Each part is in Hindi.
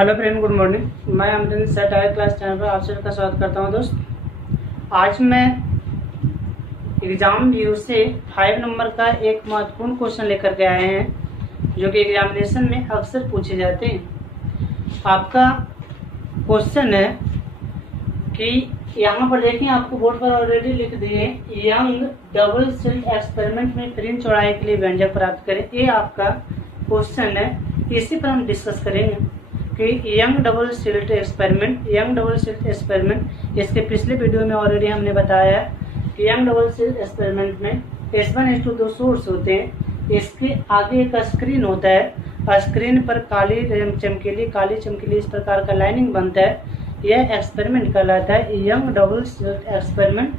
Hello friend, good morning. मैं Amrinder sir direct class channel पर आप सबका स्वागत करता हूं। दोस्त, आज मैं एग्जाम व्यू से 5 नंबर का एक महत्वपूर्ण क्वेश्चन लेकर के आए हैं जो कि एग्जामिनेशन में अक्सर पूछे जाते हैं। आपका क्वेश्चन है कि यहाँ पर देखें, आपको बोर्ड पर ऑलरेडी लिख दिए, यंग डबल स्लिट एक्सपेरिमेंट में फ्रिंज चौड़ाई के लिए व्यंजक प्राप्त करें। ये आपका क्वेश्चन है, इसी पर हम डिस्कस करेंगे कि यंग डबल स्लिट एक्सपेरिमेंट, इसके पिछले वीडियो में ऑलरेडी हमने बताया कि यंग डबल स्लिट एक्सपेरिमेंट में S1 S2 दो सोर्स होते हैं। इसके आगे एक स्क्रीन होता है, स्क्रीन पर काली चमकीली इस प्रकार का लाइनिंग बनता है। यह एक्सपेरिमेंट कहलाता है यंग डबल स्लिट एक्सपेरिमेंट।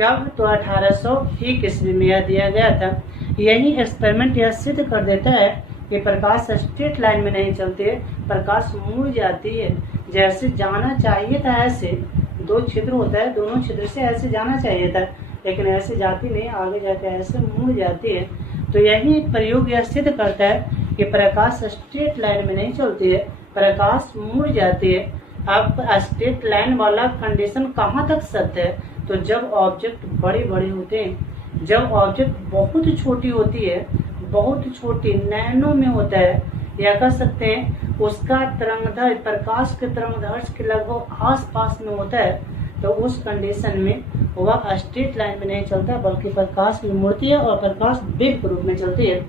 कब? तो 1801 ईस्वी में यह दिया गया था। यही एक्सपेरिमेंट यह सिद्ध कर देता है कि प्रकाश स्ट्रेट लाइन में नहीं चलती है, प्रकाश मुड़ जाती है। जैसे जाना चाहिए था ऐसे, दो छिद्र होता है, दोनों छिद्र से ऐसे जाना चाहिए था, लेकिन ऐसे जाती नहीं, आगे जाकर ऐसे मुड़ जाती है। तो यही प्रयोग यह सिद्ध करता है कि प्रकाश स्ट्रेट लाइन में नहीं चलती है, प्रकाश मुड़ जाती है। अब स्ट्रेट लाइन वाला कंडीशन कहाँ तक सत्य है? तो जब ऑब्जेक्ट बड़े बड़े होते हैं, जब ऑब्जेक्ट बहुत छोटी होती है, बहुत छोटी नैनो में होता है, या कह सकते हैं उसका तरंगदैर्घ्य प्रकाश के तरंगदैर्घ्य के लगभग आसपास में होता है, तो उस कंडीशन में वह स्ट्रेट लाइन में नहीं चलता, बल्कि प्रकाश भी मुड़ती है और प्रकाश वेग के रूप में चलती है।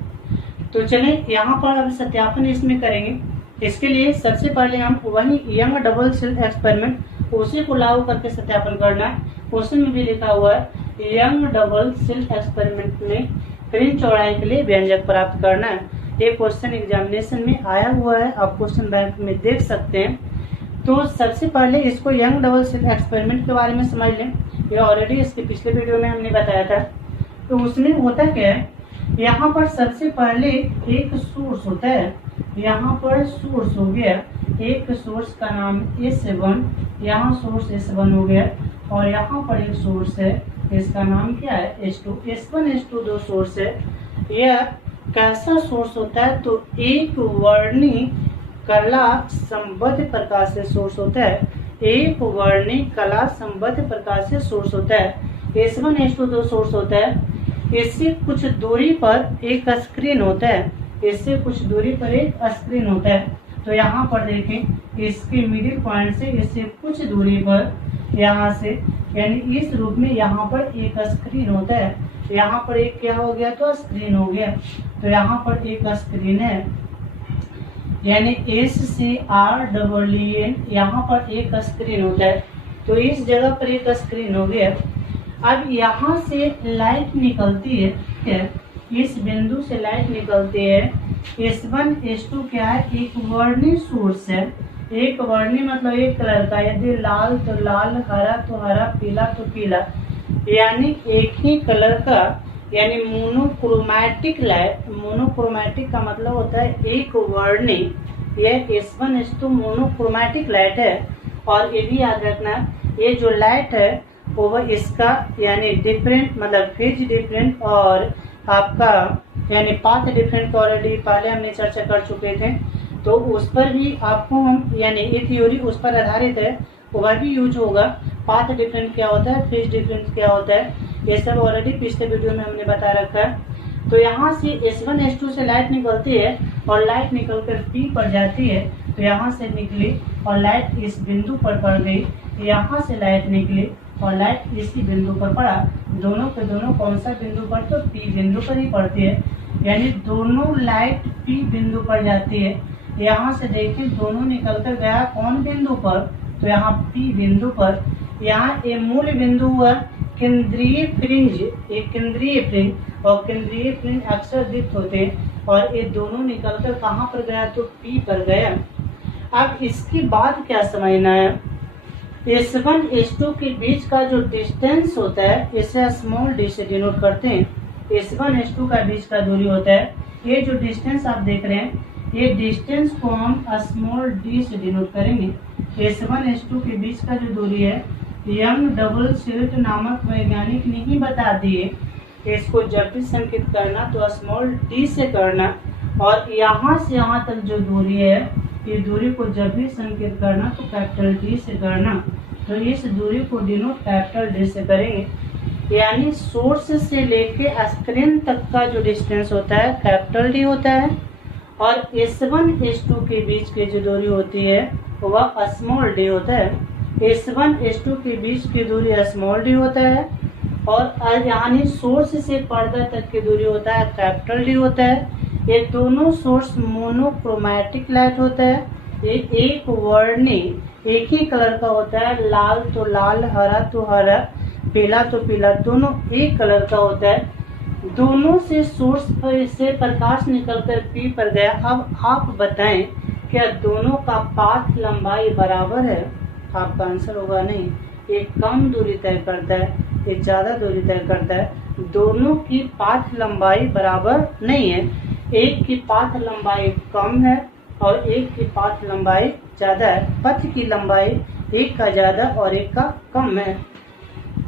तो चलिए यहाँ पर अब सत्यापन इसमें करेंगे। इसके लिए सबसे पहले हम वही यंग डबल स्लिट एक्सपेरिमेंट उसी को लागू करके सत्यापन करना है। क्वेश्चन में भी लिखा हुआ है यंग डबल स्लिट एक्सपेरिमेंट में फ्रिंज चौड़ाई के लिए व्यंजक प्राप्त करना है। ये क्वेश्चन एग्जामिनेशन में आया हुआ है, आप क्वेश्चन बैंक में देख सकते हैं। तो सबसे पहले इसको यंग डबल स्लिट एक्सपेरिमेंट के बारे में समझ लें। ये ऑलरेडी इसके पिछले वीडियो में हमने बताया था। तो उसमें होता क्या है, यहाँ पर सबसे पहले एक सोर्स होता है, यहाँ पर सोर्स हो गया, एक सोर्स का नाम S1, यहाँ सोर्स S1 हो गया, और यहाँ पर एक सोर्स है, इसका नाम क्या है? S2। S1 S2 दो सोर्स है। यह कैसा सोर्स होता है? तो एक वर्णी कला संबद्ध प्रकाश से सोर्स होता है, एक वर्णी कला संबद्ध प्रकाश से सोर्स होता है। S1 S2 दो सोर्स होता है। इससे कुछ दूरी पर एक स्क्रीन होता है, इससे कुछ दूरी पर एक स्क्रीन होता है। तो यहाँ पर देखें, इसके मिडिल पॉइंट से इससे कुछ दूरी पर, यहाँ से यानी इस रूप में यहाँ पर एक स्क्रीन होता है। यहाँ पर एक क्या हो गया? तो स्क्रीन हो गया। तो यहाँ पर एक स्क्रीन है, यानी SCREEN, यहाँ पर एक स्क्रीन होता है। तो इस जगह पर एक स्क्रीन हो गया। अब यहाँ से लाइट निकलती है, इस बिंदु से लाइट निकलती है। S1 S2 क्या है? एक वर्णी सोर्स है। एक वर्णी मतलब एक कलर का, यदि लाल तो लाल, हरा तो हरा, पीला तो पीला, यानी एक ही कलर का, यानी मोनोक्रोमैटिक लाइट। मोनोक्रोमैटिक का मतलब होता है एक वर्णी। यह S1 S2 मोनोक्रोमैटिक लाइट है। और ये भी याद रखना, ये जो लाइट है वो इसका यानी डिफरेंट, मतलब फेज डिफरेंट और आपका यानी पाथ डिफरेंट ऑलरेडी पहले हमने चर्चा कर चुके थे। तो उस पर भी आपको हम, यानी ये थ्योरी उस पर आधारित है, वह भी यूज होगा। पाथ डिफरेंट क्या होता है, फेज डिफरेंट क्या होता है, ये सब ऑलरेडी पिछले वीडियो में हमने बता रखा है। तो यहाँ से S1 S2 से लाइट निकलती है और लाइट निकलकर P पर जाती है। तो यहाँ से निकली और लाइट इस बिंदु पर पड़ गई, यहाँ से लाइट निकली और लाइट इसी बिंदु पर पड़ा। दोनों के दोनों कौन सा बिंदु पर? तो P बिंदु पर ही पड़ती है, यानी दोनों लाइट P बिंदु पर जाती है। यहाँ से देखिए, दोनों निकल कर गया कौन बिंदु पर? तो यहाँ P बिंदु पर। यहाँ ये मूल बिंदु हुआ केंद्रीय फ्रिंज, एक केंद्रीय फ्रिंज, और केंद्रीय फ्रिंज अक्सर दीप्त होते हैं, और ये दोनों निकलकर कहाँ पर गया? तो P पर गया। अब इसके बाद क्या समझना है, S1 S2 के बीच का जो डिस्टेंस होता है, इसे स्मॉल d से डिनोट करते हैं। S1 S2 का बीच का दूरी होता है, ये जो डिस्टेंस आप देख रहे हैं, ये डिस्टेंस को हम स्मॉल d से डिनोट करेंगे। S1 S2 के बीच का जो दूरी है, यंग डबल स्लिट नामक वैज्ञानिक ने ही बता दिए। इसको जब भी संकेत करना तो स्मॉल d से करना, और यहाँ से यहाँ तक जो दूरी है ये दूरी को जब भी संकेत करना तो कैपिटल डी से करना। तो इस दूरी को डिनोट कैपिटल डी से करेंगे। यानी सोर्स से लेके स्क्रीन तक का जो डिस्टेंस होता है कैपिटल डी होता है, और S1 S2 के बीच की जो दूरी होती है वह स्मॉल डी होता है। S1 S2 के बीच की दूरी स्मॉल डी होता है, और यानी सोर्स से पर्दा तक की दूरी होता है कैपिटल डी होता है। ये दोनों सोर्स मोनोक्रोमैटिक लाइट होता है। ये एक वर्णी एक ही कलर का होता है, लाल तो लाल, हरा तो हरा, पीला तो पीला, दोनों एक कलर का होता है। दोनों से सोर्स से प्रकाश निकलकर पी पर गया। अब आप बताएं क्या दोनों का पाथ लंबाई बराबर है? आपका आंसर होगा नहीं। एक कम दूरी तय करता है, एक ज्यादा दूरी तय करता है। दोनों की पाथ लंबाई बराबर नहीं है। एक की पाथ लंबाई कम है और एक की पाथ लंबाई ज्यादा है। पथ की लंबाई एक का ज्यादा और एक का कम है।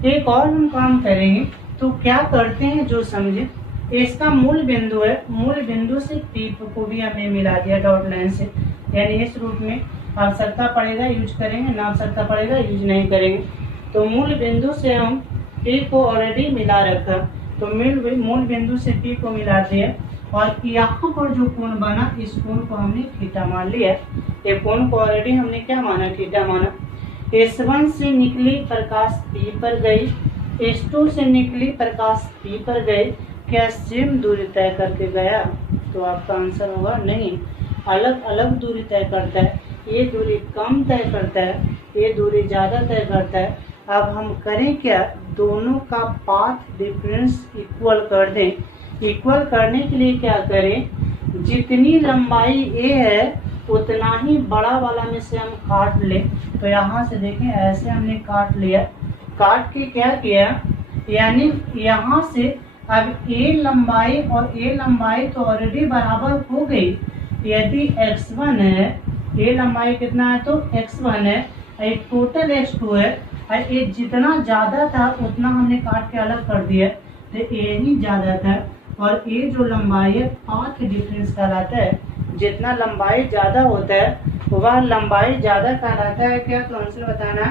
एक और हम काम करेंगे, तो क्या करते हैं जो समझे। इसका मूल बिंदु है, मूल बिंदु से पी को भी हमने मिला दिया डॉट लाइन से, यानी इस रूप में आवश्यकता पड़ेगा यूज करेंगे, ना आवश्यकता पड़ेगा यूज नहीं करेंगे। तो मूल बिंदु से हम पी को ऑलरेडी मिला रखा, तो मूल बिंदु से पी को मिला दिया, और यहाँ पर जो कोण बना इस कोण को हमने थीटा मान लिया। ये कोण को ऑलरेडी हमने क्या माना? थीटा माना। S1 से निकली प्रकाश P पर गई, S2 से निकली प्रकाश P पर गई, क्या सेम दूरी तय करके गया? तो आपका आंसर होगा नहीं, अलग अलग दूरी तय करता है। ये दूरी कम तय करता है, ये दूरी ज्यादा तय करता है। अब हम करें क्या? दोनों का पाथ डिफरेंस इक्वल कर दें। इक्वल करने के लिए क्या करें? जितनी लंबाई ए है उतना ही बड़ा वाला में से हम काट ले। तो यहाँ से देखें, ऐसे हमने काट लिया, काट के क्या किया, यानी यहाँ से अब ए लंबाई और ए लंबाई तो ऑलरेडी बराबर हो गई। यदि x1 है, ए लंबाई कितना है तो x1 है, एक टोटल x2 है, और ये जितना ज्यादा था उतना हमने काट के अलग कर दिया, तो ए ही ज्यादा था। और ये जो लंबाई है पाथ डिफरेंस कहलाता है। जितना लंबाई ज्यादा होता है वह लंबाई ज्यादा कहलाता है। क्या? तो आंसर बताना,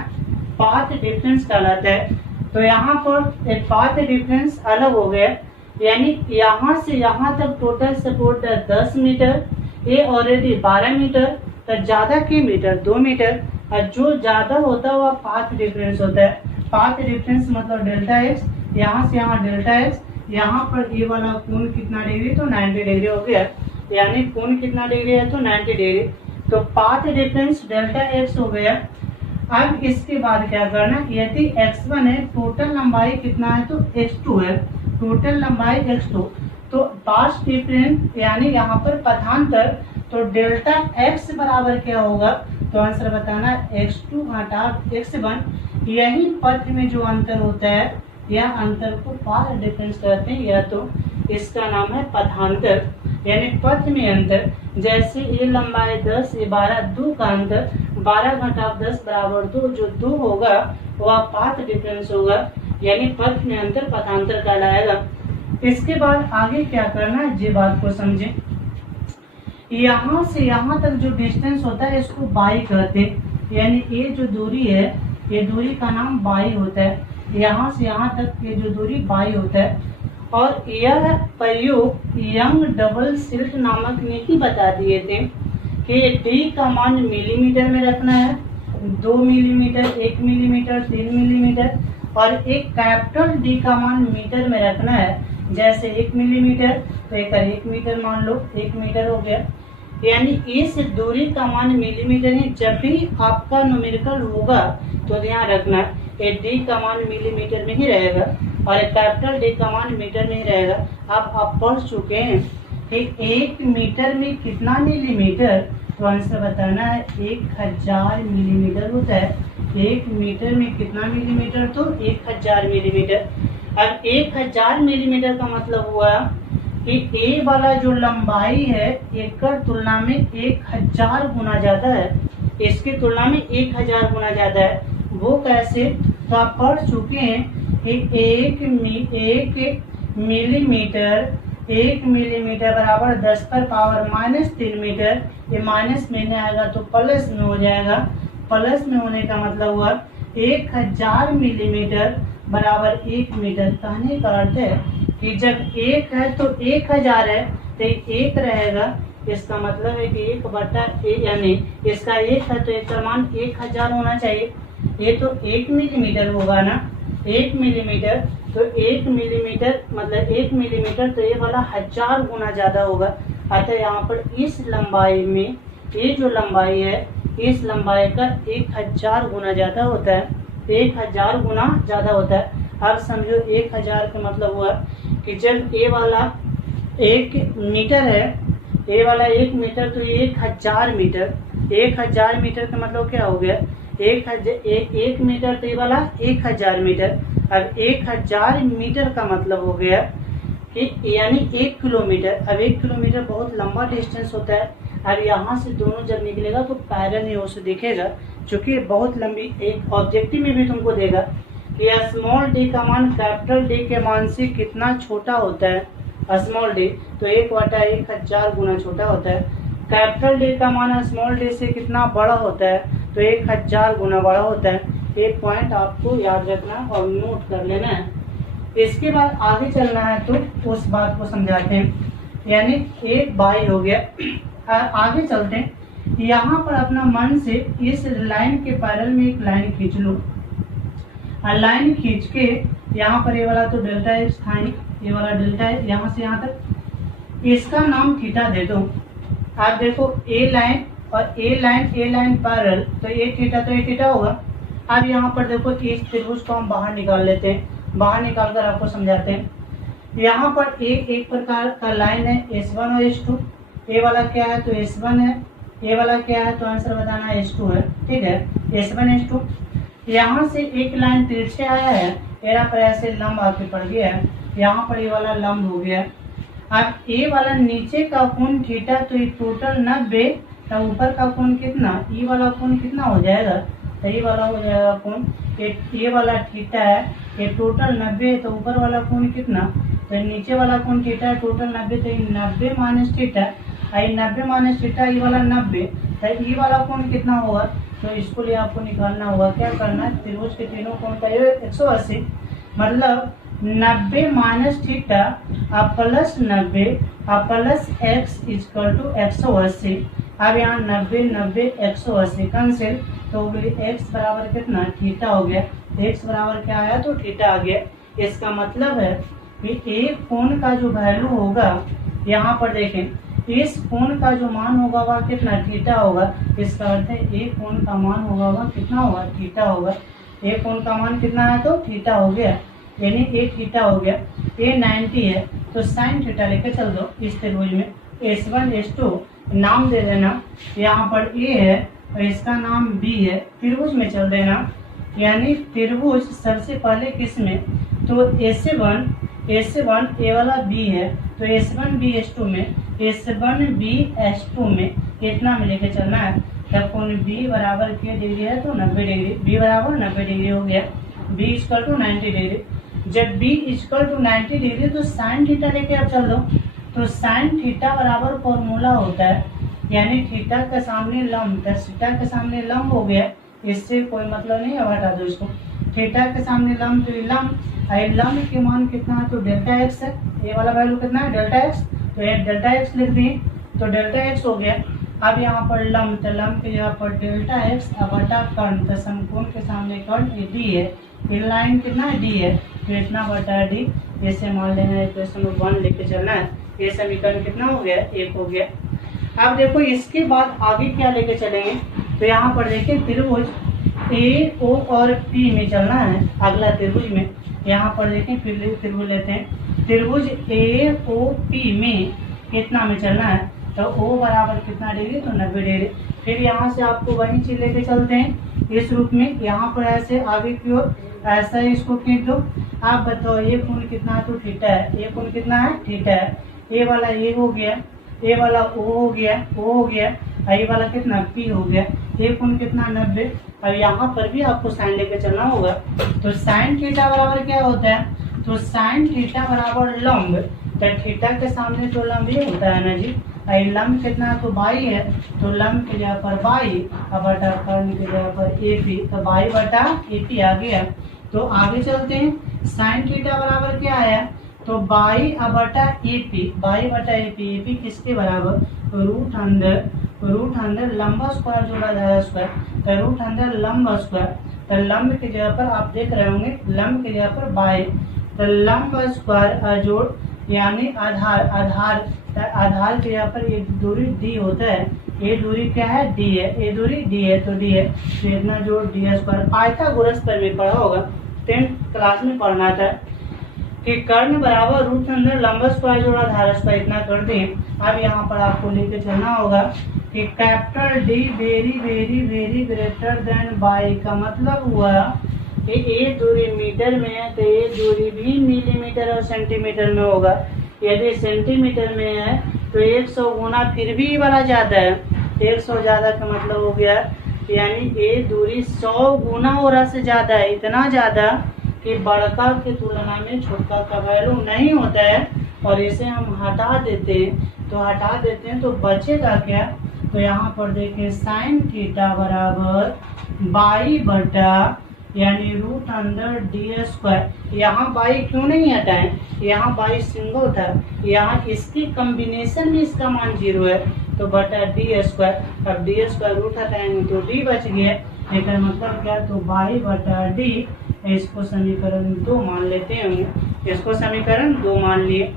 पाथ डिफरेंस कहलाता है। तो यहाँ पर एक पाथ डिफरेंस अलग हो गया, यानी यहाँ से यहाँ तक टोटल सपोर्ट है 10 मीटर, ये ऑलरेडी 12 मीटर, तो ज्यादा की मीटर 2 मीटर, और जो ज्यादा होता है वह पाथ डिफरेंस होता है। पाथ डिफरेंस मतलब डेल्टा एक्स, यहाँ से यहाँ डेल्टा एक्स, यहाँ पर ये वाला कोण कितना डिग्री तो 90 डिग्री हो गया, यानी कोण कितना डिग्री है तो 90 डिग्री। तो पाथ डिफरेंस डेल्टा एक्स हो गया। अब इसके बाद क्या करना, यदि x1 है, टोटल लंबाई कितना है तो x2 है, टोटल लंबाई x2, तो पाथ डिफरेंस यानी यहाँ पर पथांतर, तो डेल्टा x बराबर क्या होगा? तो आंसर बताना x2 घटा x1। यही पथ में जो अंतर होता है यह अंतर को पाथ डिफरेंस कहते हैं, या तो इसका नाम है पथांतर, यानी पथ में अंतर। जैसे ये लंबाई 10, ये 12, 2 का अंतर, 12 घटा 10 बराबर 2, जो 2 होगा वह पाथ डिफरेंस होगा, यानी पथ में अंतर पथांतर कहलाएगा। इसके बाद आगे क्या करना है ये बात को समझें। यहाँ से यहाँ तक जो डिस्टेंस होता है इसको बाई कहते हैं, यानी ये जो दूरी है ये दूरी का नाम बाई होता है। यहाँ से यहाँ तक ये जो दूरी बाई होता है। और यह प्रयोग यंग डबल स्लिट नामक ने ही बता दिए थे कि डी का मान मिलीमीटर में रखना है, 2 मिलीमीटर, 1 मिलीमीटर, 3 मिलीमीटर, और एक कैपिटल डी का मान मीटर में रखना है। जैसे 1 मिलीमीटर तो एक 1 मीटर मान लो, 1 मीटर हो गया, यानी इस दूरी का मान मिलीमीटर है। जब भी आपका न्यूमेरिकल होगा तो ध्यान रखना ये डी का मान मिलीमीटर में ही रहेगा और एक कैपिटल डी का मान मीटर में ही रहेगा। अब आप पढ़ चुके हैं कि 1 मीटर में कितना मिलीमीटर, तो आंसर बताना है 1000 मिलीमीटर होता है। 1 मीटर में कितना मिलीमीटर, तो 1000 मिलीमीटर। अब 1000 मिलीमीटर का मतलब हुआ कि ए वाला जो लंबाई है एक तुलना में 1000 गुना ज्यादा है, इसकी तुलना में 1000 गुना ज्यादा है। वो कैसे, तो आप पढ़ चुके हैं कि 1 मिलीमीटर 1 मिलीमीटर बराबर 10 पर पावर -3 मीटर। ये माइनस में नहीं आएगा तो प्लस में हो जाएगा। प्लस में होने का मतलब हुआ 1000 मिलीमीटर बराबर 1 मीटर। कहने का अर्थ है कि जब 1 है तो 1000 है तो 1 रहेगा। इसका मतलब है कि 1/1 यानी इसका 1 है तो इसका मान 1000 होना चाहिए। ये तो 1 मिलीमीटर होगा ना, 1 मिलीमीटर तो 1 मिलीमीटर मतलब 1 मिलीमीटर तो ये वाला 1000 गुना ज्यादा होगा। अतः यहाँ पर इस लंबाई में ये जो लंबाई है इस लंबाई का 1000 गुना ज्यादा होता है, 1000 गुना ज्यादा होता है। अब समझो 1000 का मतलब हुआ कि जब ये वाला 1 मीटर है, ये वाला 1 मीटर तो 1000 मीटर, 1000 मीटर का मतलब क्या हो गया 1 मीटर तो ये वाला 1000 मीटर। अब 1000 मीटर का मतलब हो गया कि यानी 1 किलोमीटर। अब 1 किलोमीटर बहुत लंबा डिस्टेंस होता है। अब यहाँ से दोनों जब निकलेगा तो पैरल ही उसे दिखेगा, क्योंकि बहुत लंबी एक ऑब्जेक्टिव में भी तुमको देगा कि स्मॉल डी का मान कैपिटल डी के मान से कितना छोटा होता है। स्मॉल डी तो 1/1000 गुना छोटा होता है। कैपिटल डी का मान स्मॉल डी से कितना बड़ा होता है तो 1000 गुना बड़ा होता है। एक पॉइंट आपको याद रखना और नोट कर लेना है। इसके बाद आगे चलना है तो उस बात को समझाते हैं, यानी एक बाई हो गया। आगे चलते हैं। यहाँ पर अपना मन से इस लाइन के पैरेलल में एक लाइन खींच लो। लाइन खींच के यहाँ पर ये वाला तो डेल्टा एक्स था ही, ये वाला डेल्टा है यहाँ से यहाँ तक, इसका नाम थीटा दे दो। आप देखो ए लाइन और ए लाइन पैरेलल तो ये थीटा तो ये थीटा होगा। अब यहाँ पर देखो इस त्रिभुज को हम बाहर निकाल लेते हैं, बाहर निकाल कर आपको समझाते हैं। यहाँ पर एक प्रकार का लाइन है S1 और S2। ये वाला क्या है तो S1 है, ये वाला क्या है तो आंसर बताना S2 है। ठीक है, S1 S2। यहाँ से एक लाइन तिरछे आया है, यहाँ पर ऐसे लंब आके पड़ गया है, यहाँ पर ये वाला लंब हो गया। अब ये वाला नीचे का कोण थीटा तो ये टोटल 90, तो ऊपर का कोण कितना, ये वाला कोण कितना हो जाएगा तो ये वाला हो जाएगा कोण, ये वाला थीटा है, ये टोटल 90 है तो ऊपर वाला कोण कितना, तो नीचे वाला कोण थीटा है टोटल 90 तो ये 90 माइनस थीटा, 90 माइनस थीटा ये वाला 90 तो ये वाला कोण कितना होगा। तो इसको लिए आपको निकालना होगा, क्या करना है त्रिभुज के तीनों कोण का 180 मतलब 90 माइनस थीटा प्लस 90 प्लस एक्स इक्वल टू 180। अब यहाँ 90 90 180 कैंसिल तो एक्स बराबर कितना थीटा हो गया। एक्स बराबर क्या आया तो थीटा आ गया। इसका मतलब है कि एक कोण का जो वैल्यू होगा यहाँ पर देखें, इस कोण का जो मान होगा वह कितना थीटा होगा। इसका अर्थ है एक कोण का मान होगा वह कितना होगा थीटा होगा। एक कोण का मान कितना है तो थीटा हो गया, यानी ए थीटा हो गया। ए 90 है तो साइन थीटा लेके चल दो इस त्रिभुज में। S1 S2 नाम दे देना, यहाँ पर ए है और इसका नाम बी है। त्रिभुज में चल देना, यानी त्रिभुज सबसे पहले किस में तो S1 ए वाला बी है तो S1 B S2 में, S1 B S2 में कितना में लेके चलना है। तब कोण B बराबर क्या डिग्री है तो 90 डिग्री, B बराबर 90 डिग्री हो गया, B इक्वल टू 90 डिग्री। जब B इक्वल टू 90 डिग्री तो साइन थीटा लेके आप चल दो। तो साइन थीटा बराबर फॉर्मूला होता है, यानी थीटा के सामने लंब, थीटा के सामने लंब हो गया, इससे कोई मतलब नहीं है, हटा दो इसको। थीटा के सामने लंब तो लंब के मान कितना है तो डेल्टा एक्स है। ये वाला वैल्यू कितना है डेल्टा एक्स, तो ये डेल्टा एक्स लिख दिए तो डेल्टा एक्स हो गया। अब यहाँ पर लंब तो लंब के यहाँ पर डेल्टा एक्स बटा कर्ण, तो समकोण के सामने कर्ण ये डी है, ये लाइन कितना है डी है तो इतना बटा डी। जैसे मान लेना इक्वेशन 1 लेके चलना है। ये समीकरण कितना हो गया 1 हो गया। अब देखो इसके बाद आगे क्या लेके चलेंगे तो यहाँ पर देखिए त्रिभुज ए ओ और पी में चलना है। अगला त्रिभुज में यहाँ पर देखें फिर त्रिभुज लेते हैं। त्रिभुज ए ओ पी में कितना में चलना है तो ओ बराबर कितना डिग्री तो 90 डिग्री। फिर यहाँ से आपको वही चीज लेके चलते हैं इस रूप में, यहाँ पर ऐसे आगे की ओर ऐसा इसको खींच दो। आप बताओ ये कोण कितना है तो थीटा है, ये कोण कितना है थीटा है। ये वाला ये हो गया, ये वाला ओ हो गया, ओ हो गया, ये वाला कितना पी हो गया। ये कोण कितना 90। अब यहाँ पर भी आपको साइन लेके चलना होगा। तो साइन थीटा बराबर क्या होता है तो साइन थीटा बराबर लंब, तो थीटा के सामने तो लंब ये होता है ना जी, लंब कितना है तो बाई है, तो लंब की जगह पर बाई और बटा कर्ण की जगह पर एपी, तो बाई बटा एपी आ गया। तो आगे चलते हैं, साइन थीटा बराबर क्या आया, तो बाई बटा एपी, बाई बटा एपी, एपी किसके बराबर, रूट अंदर लंबा स्क्वायर जोड़ा जाएगा स्क्वायर, तो रूट अंदर लंब स्क्वायर, तो लंब की जगह पर आप देख रहे होंगे लंब की जगह पर बाई, तो लंब स्क्वायर जोड़ यानी आधार की जगह पर एक दूरी डी होता है, ये दूरी क्या है डी है, ये दूरी डी है, तो डी है, तो इतना जोड़ डी स्क्वायर। पाइथागोरस पर भी पढ़ा होगा, 10th क्लास में पढ़ना था कि कर्ण बराबर रूट अंदर लंबा स्क्वायर जोड़ा आधार स्क्वायर, इतना कर दें। अब यहाँ पर आपको लेके चलना होगा कि capital D very very very greater than by, का मतलब हुआ कि ये दूरी मीटर में है तो ये दूरी भी मिलीमीटर और सेंटीमीटर में होगा। यदि सेंटीमीटर में है तो 100 गुना फिर भी बड़ा ज्यादा है, 100 ज्यादा का मतलब हो गया यानी ये दूरी 100 गुना और से ज्यादा है, इतना ज्यादा कि बड़का की तुलना में छोटा का वैल्यू नहीं होता है। और इसे हम हटा देते हैं तो बचेगा क्या, तो यहाँ पर देखें साइन थीटा बराबर बाई बटा यानी रूट अंदर डी स्क्वायर। यहाँ बाई क्यों नहीं हटाएं, यहाँ बाई सिंगल था, यहाँ इसकी कॉम्बिनेशन में इसका मान 0 है, तो बटा डी स्क्वायर। अब डी स्क्वायर रूट हटाएंगे तो डी बच गया, इसका मतलब क्या, तो बाई बटा डी, इसको समीकरण 2 मान लेते हैं, इसको समीकरण 2 मान लिए।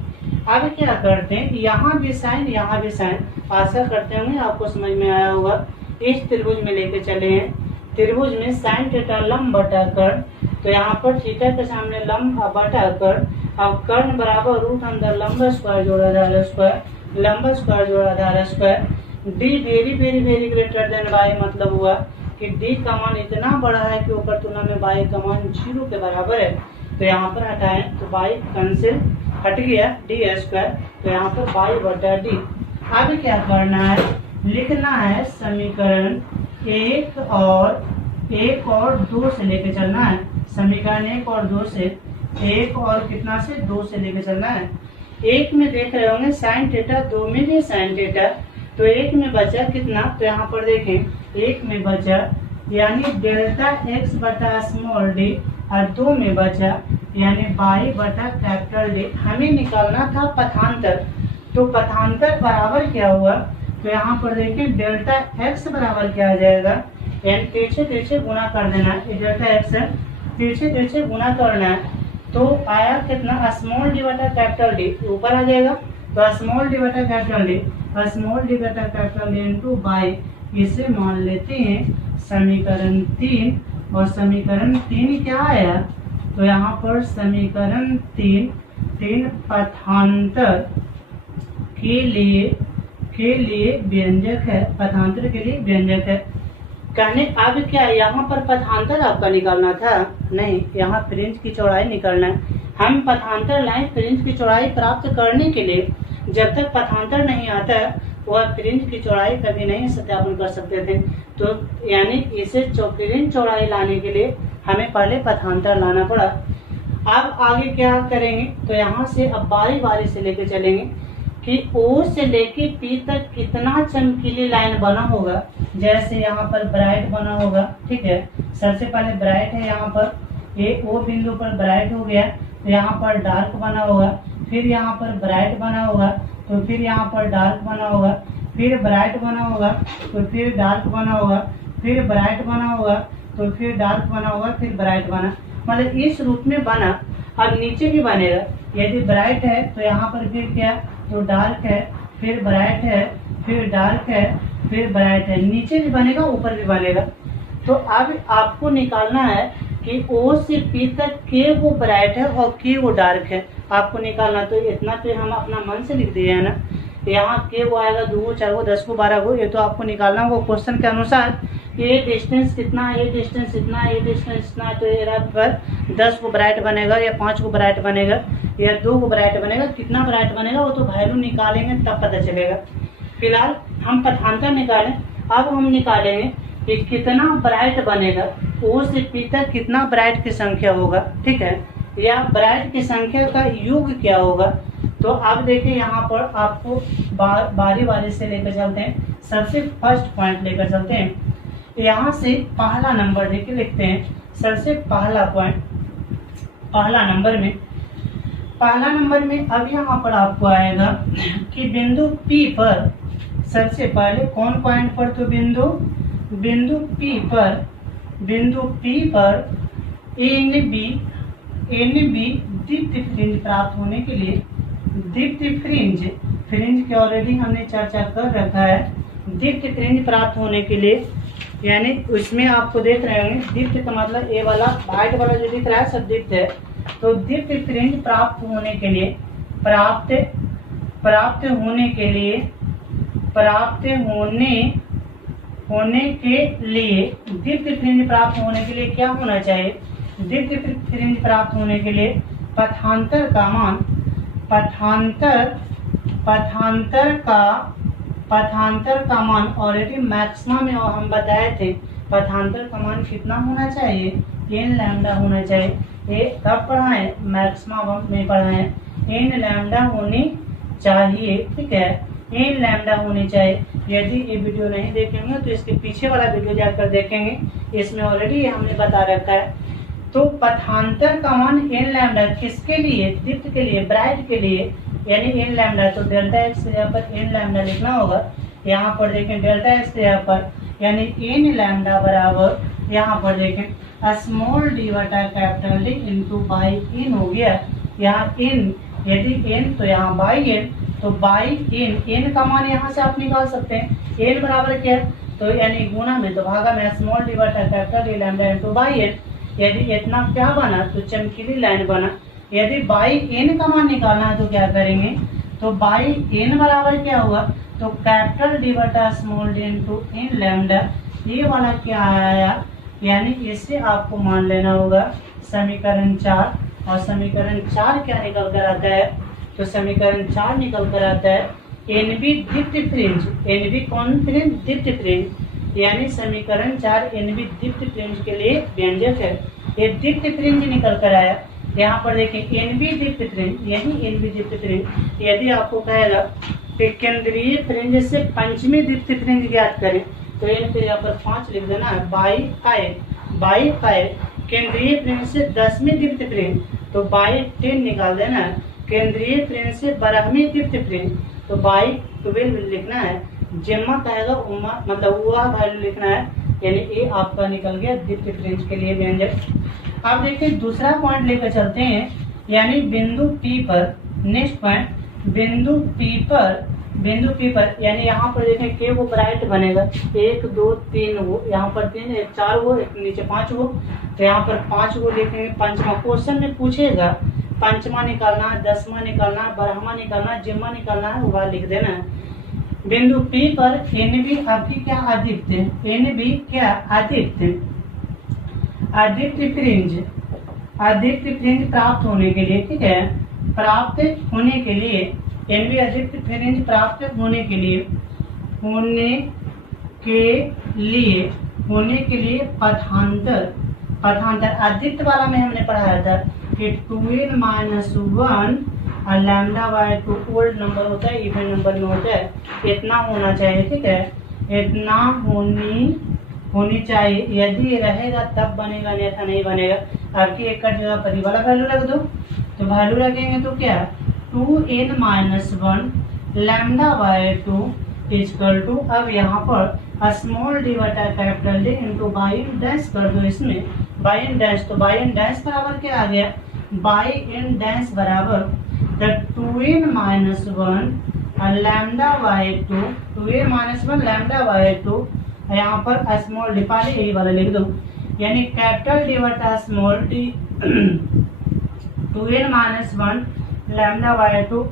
अब क्या करते हैं, यहाँ भी साइन यहाँ भी साइन, आशा करते होंगे आपको समझ में आया होगा। इस त्रिभुज में लेके चले हैं, त्रिभुज में साइन थीटा लंब बटा कर्ण, तो यहाँ पर थीटा के सामने लंब बटा कर्ण, अब कर्ण बराबर रूट अंदर लंबा स्क्वायर जोड़ा आधार स्क्वायर, लंबा स्क्वायर जोड़ा आधार square, d very very very greater than by, मतलब हुआ कि डी का मान इतना बड़ा है कि ऊपर तुलना में बाई का मान 0 के बराबर है। तो यहाँ पर हटाएं तो बाई कैंसिल हट गया, डी स्क्वायर, तो यहाँ पर बाई बटा डी। अब क्या करना है, लिखना है समीकरण 1 और 2 से लेके चलना है, समीकरण 1 और 2 से, 1 और कितना से 2 से लेके चलना है। 1 में देख रहे होंगे साइन थीटा, 2 में भी साइन थीटा, तो 1 में बचा कितना, तो यहाँ पर देखें 1 में बचा यानी डेल्टा एक्स बटा स्मॉल डी, और 2 में बचा यानी बाई बटा कैपिटल डी। हमें निकालना था पथांतर, तो पथांतर बराबर क्या हुआ, तो यहाँ पर देखिए डेल्टा एक्स बराबर क्या आ जाएगा, यानी तिरछे गुना कर देना है, डेल्टा एक्स है तिरछे गुना करना है, तो आया कितना, स्मॉल डी बटा कैपिटल डी, ऊपर आ जाएगा, तो स्मॉल डी बटा कैपिटल डी, स्मॉल डी बटा कैपिटल डी इंटू बाई, इसे मान लेते हैं समीकरण 3। और समीकरण 3 क्या आया, तो यहाँ पर समीकरण 3 पथांतर के लिए व्यंजक है, पथांतर के लिए व्यंजक है। कहने अब क्या यहाँ पर पथांतर आपका निकालना था, नहीं, यहाँ फ्रिंज की चौड़ाई निकालना है। हम पथांतर लाइन फ्रिंज की चौड़ाई प्राप्त करने के लिए, जब तक पथांतर नहीं आता वह फ्रिंज की चौड़ाई कभी नहीं सत्यापन कर सकते थे। तो यानी इसे फ्रिंज चौड़ाई लाने के लिए हमें पहले पथांतर लाना पड़ा। अब आगे क्या करेंगे, तो यहाँ से अब बारी बारी से लेके चलेंगे कि O से लेके P तक कितना चमकीली लाइन बना होगा। जैसे यहाँ पर ब्राइट बना होगा, ठीक है, सबसे पहले ब्राइट है, यहाँ पर ये O बिंदु पर ब्राइट हो गया, तो यहाँ पर डार्क बना होगा, फिर यहाँ पर ब्राइट बना होगा, तो फिर यहाँ पर डार्क बना होगा, फिर ब्राइट बना होगा, तो फिर डार्क बना होगा, फिर ब्राइट बना होगा, तो फिर डार्क बना होगा, फिर ब्राइट बना, मतलब इस रूप में बना। अब नीचे भी बनेगा, यदि ब्राइट है तो यहाँ पर फिर क्या, तो डार्क है, फिर ब्राइट है, फिर डार्क है, फिर ब्राइट है, नीचे भी बनेगा ऊपर भी बनेगा। तो अब आपको निकालना है कि O से P तक के वो ब्राइट है और के वो डार्क है, आपको निकालना। तो इतना तो हम अपना मन से लिख दिए है ना, यहाँ के वो आएगा 2 4 10 12, ये तो आपको निकालना होगा क्वेश्चन के अनुसार। ये डिस्टेंस कितना है, ये डिस्टेंस इतना है, ये डिस्टेंस इतना है, तो ये पर 10 को ब्राइट बनेगा या 5 को ब्राइट बनेगा या 2 को ब्राइट बनेगा, कितना ब्राइट बनेगा वो तो वैल्यू निकालेंगे तब पता चलेगा। फिलहाल हम पथांतर निकालें। अब हम निकालेंगे कि कितना ब्राइट बनेगा, O से P तक कितना ब्राइट की संख्या होगा, ठीक है, या ब्राइट की संख्या का योग क्या होगा। तो तो अब देखिए यहाँ पर आपको बारी बारी से लेकर चलते हैं। सबसे फर्स्ट पॉइंट लेकर चलते हैं। यहाँ से पहला नंबर देखिए लिखते हैं। सबसे पहला पॉइंट, पहला नंबर में अब यहाँ पर आपको आएगा कि बिंदु P पर सबसे पहले कौन पॉइंट पर, तो बिंदु P पर NB दीप्ति फ्रिंज प्राप्त होने के लिए, दीप्ति फ्रिंज की ऑलरेडी हमने चर्चा कर रखा है। दीप्ति फ्रिंज प्राप्त होने के लिए, यानी उसमें आपको देख रहे होंगे दीप्ति का मतलब ए वाला व्हाइट वाला जो दिख रहा है सब दीप्ति है। तो दीप्ति फ्रिंज प्राप्त होने के लिए दीप्ति फ्रिंज प्राप्त होने के लिए क्या होना चाहिए? दीप्ति फ्रिंज प्राप्त होने के लिए पथांतर का मान ऑलरेडी मैक्सिमम में हम बताए थे। पथांतर का मान कितना होना चाहिए? n लैम्डा होना चाहिए। ये कब पढ़ा है? मैक्सिमम में पढ़ा है। n लैम्डा होनी चाहिए, ठीक है, n लैम्डा होनी चाहिए। यदि ये वीडियो नहीं देखेंगे तो इसके पीछे वाला वीडियो जाकर देखेंगे, इसमें ऑलरेडी हमने बता रखा है। तो पथांतर का मान n लैम्डा किसके लिए? दीप्ति के लिए, ब्राइट के लिए, यानी n लैम्डा। तो डेल्टा x की जगह पर n लैम्डा लिखना होगा। यहाँ पर देखें डेल्टा x की जगह पर यानी n लैम्डा बराबर यहाँ पर देखें स्मॉल d बटा capital D into by n हो गया। यहाँ n, यदि n तो यहाँ बाई n, तो बाई n का मान यहाँ से आप निकाल सकते हैं। n बराबर क्या है? तो यानी गुना में, तो भागा में स्मॉल d बटा capital D lambda into by n। यदि इतना क्या बना तो चमकीली लाइन बना। यदि बाई n का मान निकालना है तो क्या करेंगे? तो बाई n बराबर क्या हुआ? तो कैपिटल D बटा small d into n lambda. ये वाला क्या आया? यानी इसे आपको मान लेना होगा समीकरण 4। और समीकरण 4 क्या निकल कर आता है? तो समीकरण 4 निकल कर आता है NB दीप्ति फ्रिंज। NB कौन फ्रिंज? दीप्ति फ्रिंज। यानी समीकरण 4 NB दीप्ति फ्रिंज के लिए व्यंजक है। ये दीप्ति फ्रिंज निकल कर आया। यहाँ पर देखिए NB दीप्ति फ्रिंज, यही NB दीप्ति फ्रिंज। यदि आपको कहेगा कि केंद्रीय फ्रिंज से पंचमी दीप्ति फ्रिंज ज्ञात करें, तो n पे यहाँ पर 5 लिख देना है, बाई 5। केंद्रीय फ्रिंज से 10वीं दीप्ति फ्रिंज, तो बाई 10 निकाल देना है। केंद्रीय फ्रिंज से 12वीं दीप्ति फ्रिंज, तो बाई 12 लिखना है। जिम्मा कहेगा उम्मा, मतलब वह वैल्यू लिखना है। यानी ये आपका निकल गया दीप्ति फ्रिंज के लिए व्यंजक। अब देखिए दूसरा पॉइंट लेकर चलते हैं, यानी बिंदु P पर। नेक्स्ट पॉइंट बिंदु P पर यानी यहाँ पर देखें के वो ब्राइट बनेगा 1 2 3 वो, यहाँ पर 3, एक 4 वो, एक नीचे 5 वो, तो यहाँ पर 5 वो लिखेंगे। पंचमा क्वेश्चन में पूछेगा, पंचमा निकालना है, 10वां निकालना है, 12वां निकालना है, जिम्मा निकालना है, वह लिख देना है। बिंदु P पर NB अभी क्या आदित्य, NB क्या आदित्य फ्रिंज प्राप्त होने के लिए, ठीक है, प्राप्त होने के लिए NB आदित्य फ्रिंज प्राप्त होने के लिए पथांतर आदित्य वाला में हमने पढ़ाया था कि 2n - 1 और लैम्डा बाय 2 ओल्ड नंबर होता है, इवन नंबर में होता है, इतना होना चाहिए, ठीक है, इतना होनी चाहिए। यदि रहेगा तब बनेगा, नहीं था नहीं बनेगा। आपकी एक जगह पर ही वाला वैल्यू रख दो, तो वैल्यू रखेंगे तो क्या 2n - 1 lambda by 2 equal to, अब यहाँ पर स्मॉल d बटा capital D into by dash कर दो इसमें, बाई एन डैश, तो बाई एन डैश बराबर क्या आ गया? बाई एन डैश बराबर 2n - 1 lambda by 2, 2n - 1 lambda by 2, यहाँ पर स्मॉल डी पहले यही वाला लिख दो, यानी कैपिटल D बटा small d 2n - 1 lambda by 2।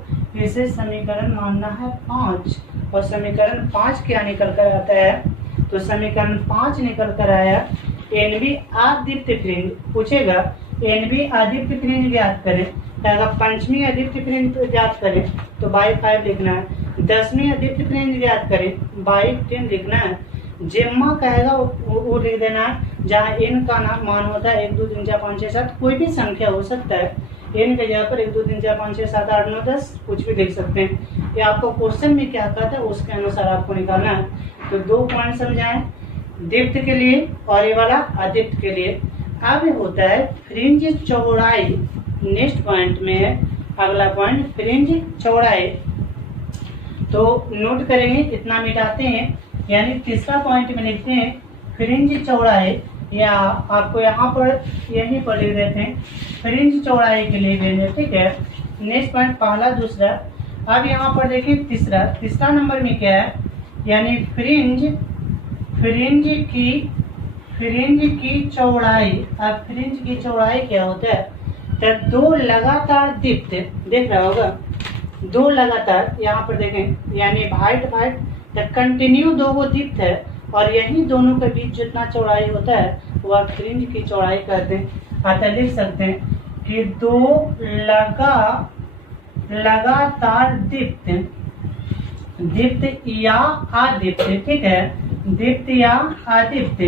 इसे समीकरण मानना है 5। और समीकरण 5 क्या निकल कर आता है? तो समीकरण 5 निकल कर आया NB आदित्य फ्रिंज। पूछेगा NB आदित्य फ्रिंज ज्ञात करें, अगर पंचमी आदित्य फ्रिंज ज्ञात करें तो बाई 5 लिखना है। 10वीं आदित्य फ्रिंज ज्ञात करें बाई 10 लिखना है। जिम्मा कहेगा वो लिख देना है, जहाँ n का मान होता है 1 2 3 4 5 6 7, कोई भी संख्या हो सकता है। एन के जगह पर 1 2 3 4 5 6 7 8 9 10 कुछ भी देख सकते हैं। ये आपको क्वेश्चन में क्या कहता है उसके अनुसार आपको निकालना है। तो 2 पॉइंट समझाएं, दीप्त के लिए और ये वाला अदीप्त के लिए। अब होता है फ्रिंज चौड़ाई, नेक्स्ट पॉइंट में है अगला पॉइंट फ्रिंज चौड़ाई। तो नोट करेंगे, इतना मिटाते हैं, यानी तीसरा पॉइंट में लिखते हैं फ्रिंज चौड़ाई, या आपको यहाँ पर यहीं पर लिख देते हैं फ्रिंज चौड़ाई के लिए भेजें, ठीक है। नेक्स्ट पॉइंट पहला दूसरा। अब यहाँ पर देखिए तीसरा नंबर में क्या है, यानी फ्रिंज की चौड़ाई। अब फ्रिंज की चौड़ाई क्या होता है, तो 2 लगातार दीप्त, देख रहा होगा 2 लगातार, यहाँ पर देखें यानी वाइट कंटिन्यू 2 दीप्त है, और यही दोनों के बीच जितना चौड़ाई होता है वह फ्रिंज की चौड़ाई कहते हैं। अतः लिख सकते हैं कि 2 लगातार दीप्त या अदीप्त, ठीक है, दीप्त या अदीप्त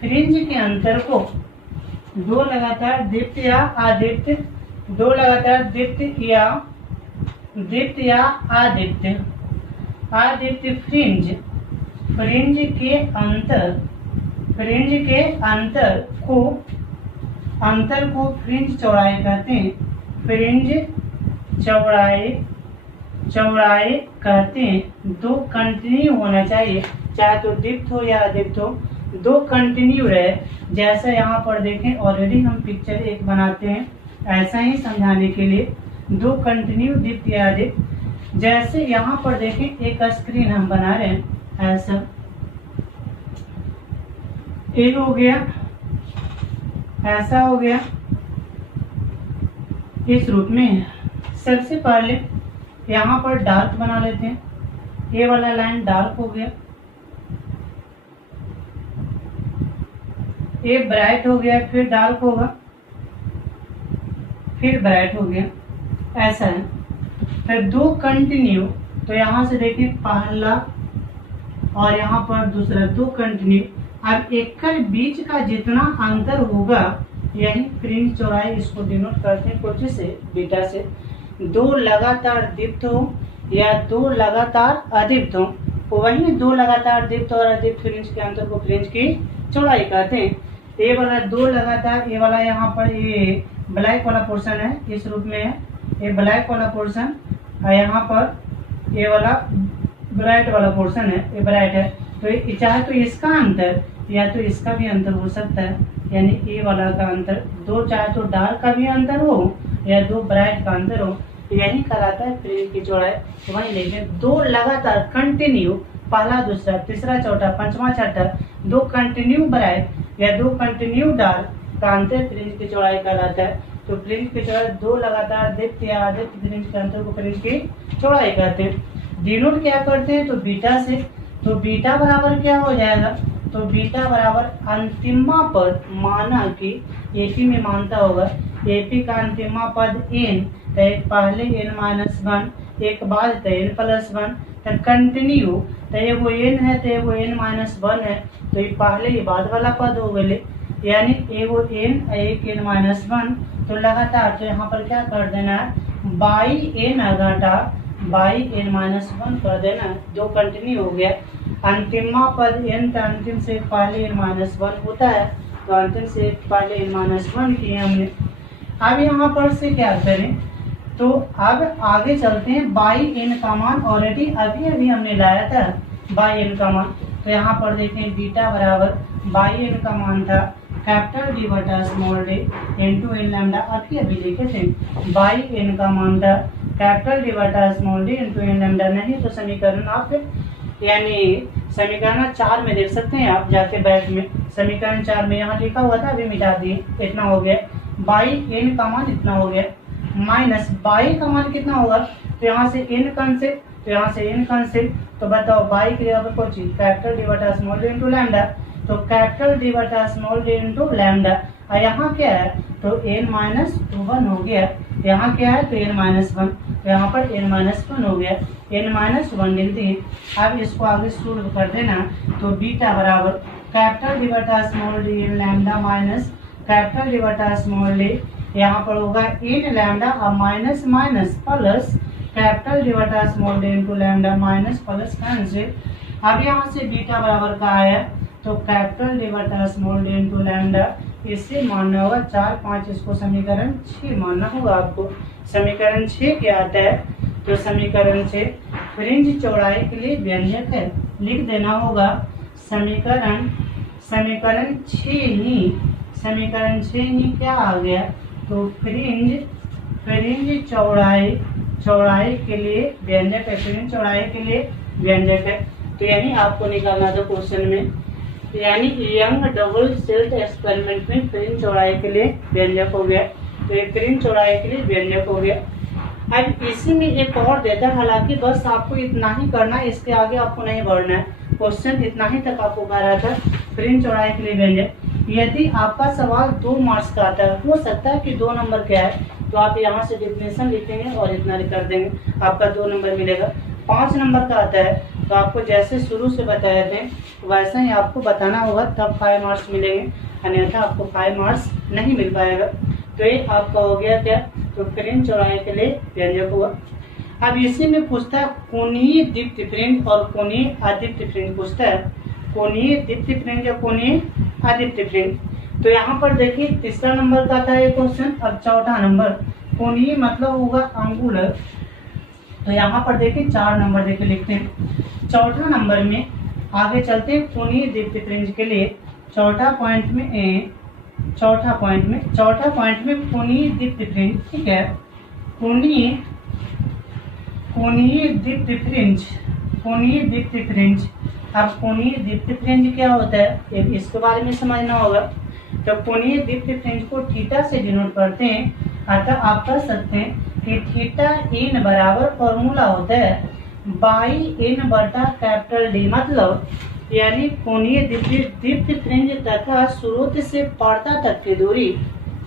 फ्रिंज के अंतर को 2 लगातार दीप्त या अदीप्त, 2 लगातार दीप्त या अदीप्त फ्रिंज के अंतर को फ्रिंज चौड़ाई कहते हैं। फ्रिंज चौड़ाई कहते हैं। 2 कंटिन्यू होना चाहिए, चाहे तो दीप्त हो या अदीप्त हो, 2 कंटिन्यू रहे। जैसे यहाँ पर देखें, ऑलरेडी हम पिक्चर एक बनाते हैं ऐसा ही समझाने के लिए, 2 कंटिन्यू दीप्त या अदीप्त। जैसे यहाँ पर देखें एक स्क्रीन हम बना रहे हैं, ऐसा एक हो गया, ऐसा हो गया, इस रूप में। सबसे पहले यहाँ पर डार्क बना लेते हैं, ये वाला लाइन डार्क हो गया, ये ब्राइट हो गया, फिर डार्क होगा, फिर ब्राइट हो गया, ऐसा है। फिर 2 कंटिन्यू, तो यहाँ से देखिए पहला और यहाँ पर दूसरा, 2 कंटिन्यू। अब एक के बीच का जितना अंतर होगा यही फ्रिंज चौड़ाई, इसको डिनोट करते हैं कुछ से बीटा से। 2 लगातार दीप्त हो या 2 लगातार अदीप्त हो, वही 2 लगातार दीप्त और अदीप्त फ्रिंज के अंतर को फ्रिंज की चौड़ाई कहते हैं। ये वाला 2 लगातार, ये वाला यहाँ पर ये ब्लैक वाला पोर्शन है, इस रूप में है, ये ब्लैक वाला पोर्शन, और यहाँ पर ये वाला ब्राइट वाला पोर्शन है, ये ब्राइट है। तो चाहे तो इसका अंतर या तो इसका भी अंतर हो सकता है, यानी ए वाला का अंतर, 2 चाहे तो डार्क का भी अंतर हो या 2 ब्राइट का अंतर हो, यही कहलाता है फ्रिंज की चौड़ाई। तो वही लिखें 2 लगातार कंटिन्यू, पहला दूसरा तीसरा चौथा पांचवा छठा, 2 कंटिन्यू ब्राइट या 2 कंटिन्यू डार्क का अंतर फ्रिंज की चौड़ाई कहलाता है। तो फ्रिंज की चौड़ाई 2 लगातार दीप्त या अदीप्त फ्रिंज के अंतर को फ्रिंज की चौड़ाई कहते हैं। डिनोट क्या करते हैं, तो बीटा से। तो बीटा बराबर क्या हो जाएगा, तो बीटा बराबर अंतिमा पद, माना कि एपी में मानता होगा, एपी का अंतिमा पद n, तो एक पहले n-1, एक बाद n+1, तो कंटिन्यू, तो एगो n है तो एगो n-1 है, तो ये पहले ये बाद वाला पद हो गए, यानी एगो n एक n-1, तो लगातार। तो यहाँ पर क्या कर देना है, बाई n घटा बाई n-1 कर देना, 2 कंटिन्यू हो गया। अंतिमा पद n, तो अंतिम से पहले n-1 होता है, तो अंतिम से पहले n-1 किए हमने। अब यहाँ पर से क्या करें, तो अब आगे चलते हैं, बाई n का मान ऑलरेडी अभी हमने लाया था, बाई n का मान। तो यहाँ पर देखें बीटा बराबर बाई n का मान था कैपिटल D बटा small d into n lambda, अभी लिखे थे, बाई n का मान था कैपिटल D बटा small d into n lambda. नहीं तो समीकरण आप यानी समीकरण 4 में देख सकते हैं आप जाके बैक में, समीकरण 4 में यहाँ लिखा हुआ था, अभी मिटा दिए, इतना हो गया, बाई n का मान इतना हो गया, माइनस बाई का मान कितना होगा, तो यहाँ से n कंसेप्ट, तो यहाँ से n कंसेप्ट, तो बताओ बाई की जगह पर कोई चीज कैपिटल D बटा स्मॉल d इंटू लैम्डा, तो कैपिटल D बटा स्मॉल d इंटू लैम्डा। और यहाँ क्या है, तो n-1 हो गया, यहाँ क्या है, तो n-1, तो यहाँ पर n-1 हो गया, n-1 लिख दिए। अब इसको आगे सोल्व कर देना, तो बीटा बराबर कैपिटल D बटा स्मॉल d इन लैम्डा माइनस कैपिटल D बटा स्मॉल d यहाँ पर होगा इन लैम्डा अब minus minus plus capital divide small d into lambda minus plus cancel. अब यहाँ से बीटा बराबर का आया तो capital divide small d into lambda, इससे मानना होगा 4 5, इसको समीकरण 6 मानना होगा आपको। समीकरण 6 क्या आता है, तो समीकरण 6 फ्रिंज चौड़ाई के लिए व्यंजक है, लिख देना होगा समीकरण 6 ही क्या आ गया, तो फ्रिंज चौड़ाई के लिए व्यंजक है, फ्रिंज चौड़ाई के लिए व्यंजक है। तो यही आपको निकालना था क्वेश्चन में, यानी यंग डबल सेल्ड एक्सपेरिमेंट में फ्रिंज चौड़ाई के लिए व्यंजक हो गया, तो ये फ्रिंज चौड़ाई के लिए व्यंजक हो गया। अब इसी में एक और देता है, हालांकि बस आपको इतना ही करना है, इसके आगे आपको नहीं बढ़ना है, क्वेश्चन इतना ही तक आपको कह रहा था फ्रिंज चौड़ाई के लिए व्यंजक। यदि आपका सवाल 2 मार्क्स का आता है, हो सकता है कि 2 नंबर क्या है, तो आप यहाँ से डिफिनेशन लिखेंगे और इतना कर देंगे, आपका 2 नंबर मिलेगा। 5 नंबर का आता है तो आपको जैसे शुरू से बताए थे वैसा ही आपको बताना होगा, तब 5 मार्क्स मिलेंगे, अन्यथा आपको 5 मार्क्स नहीं मिल पाएगा। तो ये आपका हो गया क्या, तो फ्रिंज चौड़ाई के लिए व्यंजक हुआ। अब इसी में पूछता है कोणीय दीप्ति फ्रिंज और कोणीय अदीप्ति फ्रिंज पूछता है, कोणीय दीप्ति फ्रिंज या कोणीय अदीप्ति फ्रिंज। तो यहाँ पर देखिए तीसरा नंबर का था ये क्वेश्चन। अब चौथा नंबर कोणीय मतलब होगा अंगुलर, तो यहाँ पर देखिए 4 नंबर देखिए लिखते हैं। चौथा नंबर में आगे चलते हैं कोणीय दीप्ति फ्रिंज के लिए। चौथा पॉइंट में कोणीय दीप्ति फ्रिंज, ठीक है, कोणीय दीप्ति फ्रिंज। अब कोणीय दीप्ति फ्रिंज क्या होता है, इसके बारे में समझना होगा। तो कोणीय दीप्ति फ्रिंज को थीटा से डिनोट करते हैं, अतः आप कर सकते हैं कि थीटा इन बराबर फॉर्मूला होता है बाई एन बटा कैपिटल डी, मतलब यानी कोणीय दीप्ति फ्रिंज तथा स्रोत से पर्दा तक की दूरी,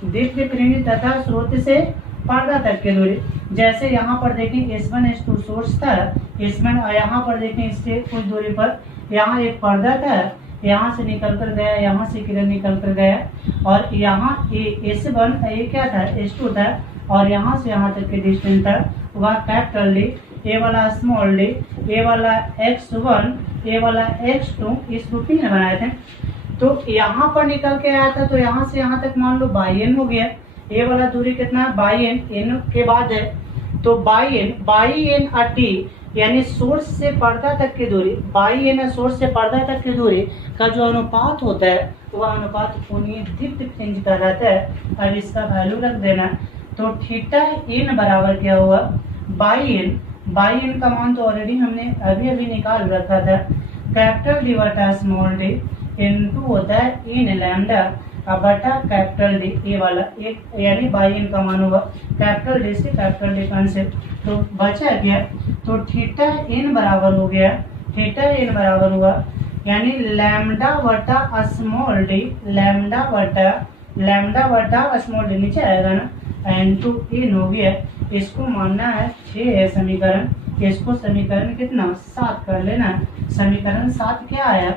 दीप्ति फ्रिंज तथा स्रोत से पर्दा तक की दूरी। जैसे यहाँ पर देखें S1 S2 सोर्स था, इसमें यहाँ पर देखें इससे कुछ दूरी पर यहाँ एक पर्दा था, यहाँ से निकल कर गया, यहाँ से किरण निकल कर गया, और यहाँ S1 ये क्या था, S2 था, और यहाँ से यहाँ तक की डिस्टेंस था वह कैपिटल डी, ए वाला स्मॉल डी, ए वाला x1, ए वाला x2, इस रूपी में बनाए थे। तो यहाँ पर निकल के आया था, तो यहाँ से यहाँ तक मान लो बाई एन हो गया। ये वाला दूरी कितना है, बाई एन के बाद है, तो बाई एन टी, यानी सोर्स से पर्दा तक की दूरी, बाई एन सोर्स से पर्दा तक की दूरी का जो अनुपात होता है वह अनुपात कोणीय दीप्ति फ्रिंज कहलाता है। अब इसका वैल्यू रख देना, तो थीटा इन बराबर क्या हुआ, बाई एन का मान तो ऑलरेडी हमने अभी निकाल रखा था, कैपिटल डी बटा स्मॉल डी इनटू होता है इन लैम्डा बटा कैपिटल डी, ए वाला एक, यानी बाई एन का मान होगा कैपिटल डी से कैपिटल डी कैंसिल, तो बचा क्या, तो थीटा इन बराबर हो गया, थीटा इन बराबर हुआ यानी लैम्डा बटा स्मॉल डी, लैम्डा बटा स्मॉल डी नीचे आएगा ना, इनटू इन हो गया। इसको मानना है 6 है समीकरण, इसको समीकरण कितना 7 कर लेना। समीकरण 7 क्या आया,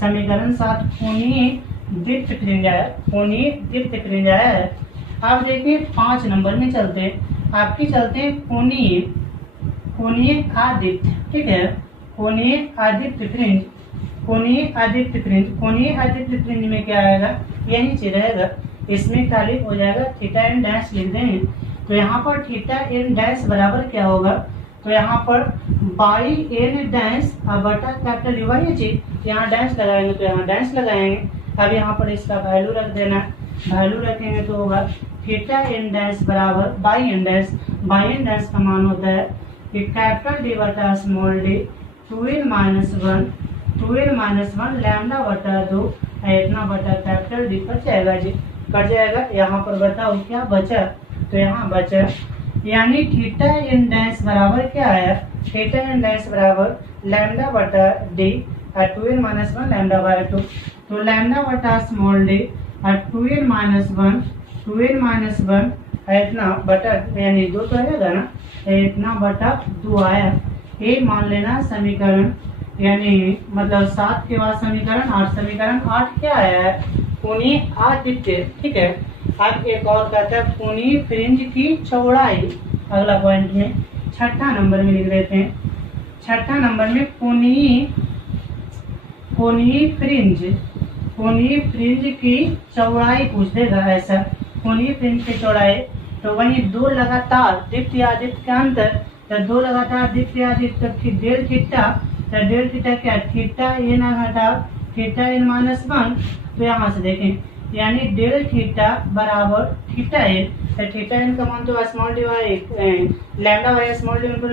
समीकरण 7 कोणीय दीप्ति फ्रिंज आया, कोणीय दीप्ति फ्रिंज आया है। अब देखिए 5 नंबर में चलते हैं, आपकी चलते हैं कोणीय आदीप्ति, ठीक है, कोणीय आदीप्ति फ्रिंज। कोणीय आदीप्ति फ्रिंज में क्या आएगा, यही चीज रहेगा, इसमें खाली हो जाएगा थीटा एन डैश लिख देंगे। तो यहाँ पर थीटा एन डैश बराबर क्या होगा, तो यहाँ पर बाई एन डैश बटा कैपिटल डी, वही चीज यहाँ डैश लगाएंगे तो यहाँ डैश लगाएंगे। अब यहाँ पर इसका वैल्यू रख देना, वैल्यू रखेंगे तो होगा थीटा एन डैश बराबर बाई एन डैश का मान होता है कि कैपिटल डी बटा small D 2n minus 1 lambda बटा 2 इतना बटा कैपिटल डी कट जाएगा जी, कट जाएगा। यहाँ पर बताओ क्या बचा, तो यहाँ बचा यानी थीटा एन डैश बराबर क्या आया, थीटा एन डैश बराबर लैम्डा बटा D 2n minus 1 lambda by 2, तो लैम्डा बटा स्मॉल डी 2n माइनस 1 इतना बटा, यानी 2 तो आएगा ना, इतना बटा 2 आया। ये मान लेना समीकरण, यानी मतलब 7 के बाद समीकरण 8, समीकरण 8 क्या आया है, कोणीय आदीप्ति, ठीक है। अब एक और कहता है कोणीय फ्रिंज की चौड़ाई। अगला पॉइंट में छठा नंबर में लिख देते हैं। छठा नंबर में कोणीय फ्रिंज की चौड़ाई पूछ देगा। ऐसा कोणीय फ्रिंज की चौड़ाई, तो वही दो लगातार दीप्त या आदित्य का अंतर, तो दो लगातार दीप्त या आदित्य डेल थीटा, तो डेल थीटा क्या, थीटा एन घटा थीटा एन -1। तो यहाँ से देखें यानी डेल थीटा बराबर थीटा एन, तो थीटा एन का मान तो small d by lambda by small d into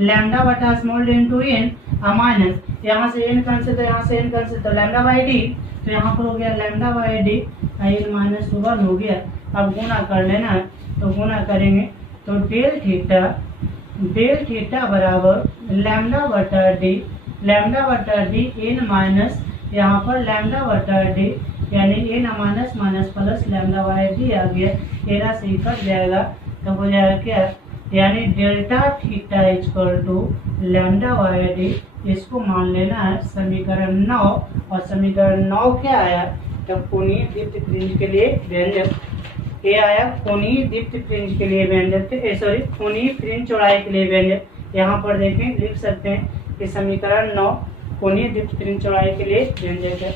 lambda बटा small d into n minus, यहाँ से एन कैंसिल, तो यहाँ से एन कैंसिल, तो लैम्डा बाई डी, तो यहाँ पर हो गया लैम्डा बाई डी एन -1 हो गया। अब गुना कर लेना है, तो गुना करेंगे तो डेल थीटा बराबर लैम्डा बटा डी एन माइनस, यहाँ पर लैम्डा बटा डी यानी n minus minus plus lambda by d आ गया। 13 से कट जाएगा तो हो जाएगा क्या, यानी delta theta equal to lambda by D. इसको मान लेना है समीकरण 9, और समीकरण 9 क्या आया, तो कोणीय दीप्त फ्रिंज के लिए व्यंजक ये आया, कोणीय दीप्त फ्रिंज के लिए व्यंजक, सॉरी कोणीय फ्रिंज चौड़ाई के लिए व्यंजक। यहाँ पर देखें लिख सकते हैं कि समीकरण 9 कोणीय दीप्त फ्रिंज चौड़ाई के लिए व्यंजक है।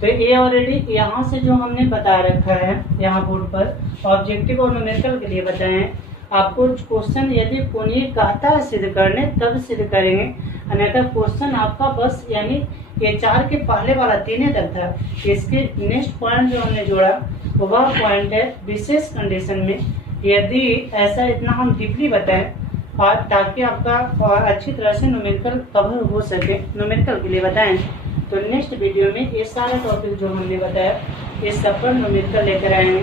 तो ये ऑलरेडी यहाँ से जो हमने बता रखा है यहाँ बोर्ड पर ऑब्जेक्टिव और न्यूमेरिकल के लिए बताए हैं। आपको क्वेश्चन यदि कोणीय कहता है सिद्ध करने तब सिद्ध करेंगे, अन्यथा क्वेश्चन आपका बस यानी ये 4 के पहले वाला 3 तक था। इसके नेक्स्ट पॉइंट जो हमने जोड़ा वह पॉइंट है विशेष कंडीशन में यदि ऐसा, इतना हम डीपली बताएं और ताकि आपका अच्छी तरह से न्यूमेरिकल कवर हो सके, न्यूमेरिकल के लिए बताएं। तो नेक्स्ट वीडियो में ये सारा टॉपिक जो हमने बताया इस सब पर न्यूमेरिकल लेकर आएंगे।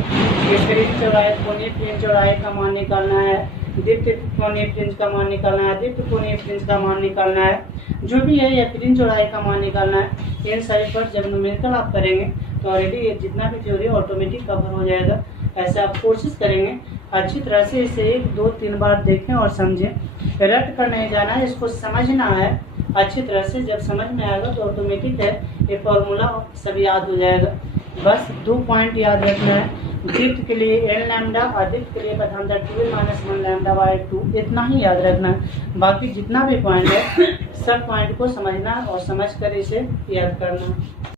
ये फ्रिंज चौड़ाई, कोणीय फ्रिंज चौड़ाई का मान निकालना है, दीप्त कोणीय फ्रिंज का मान निकालना है, दीप्त कोणीय फ्रिंज का मान निकालना है, जो भी है या फ्रिंज चौड़ाई का मान निकालना है। इन सभी पर जब न्यूमेरिकल आप करेंगे तो ऑलरेडी ये जितना भी थ्योरी ऑटोमेटिक कवर हो जाएगा। ऐसा आप कोशिश करेंगे अच्छी तरह से इसे 1, 2, 3 बार देखें और समझें। रट कर नहीं जाना है, इसको समझना है अच्छी तरह से। जब समझ में आएगा तो ऑटोमेटिक है ये फॉर्मूला सब याद हो जाएगा। बस 2 पॉइंट याद रखना है, दीप्त के लिए एन लैम्डा और दीप्त के लिए बताया था 2n-1 लैम्डा बाई 2, इतना ही याद रखना है। बाकी जितना भी पॉइंट है सब पॉइंट को समझना और समझ कर इसे याद करना।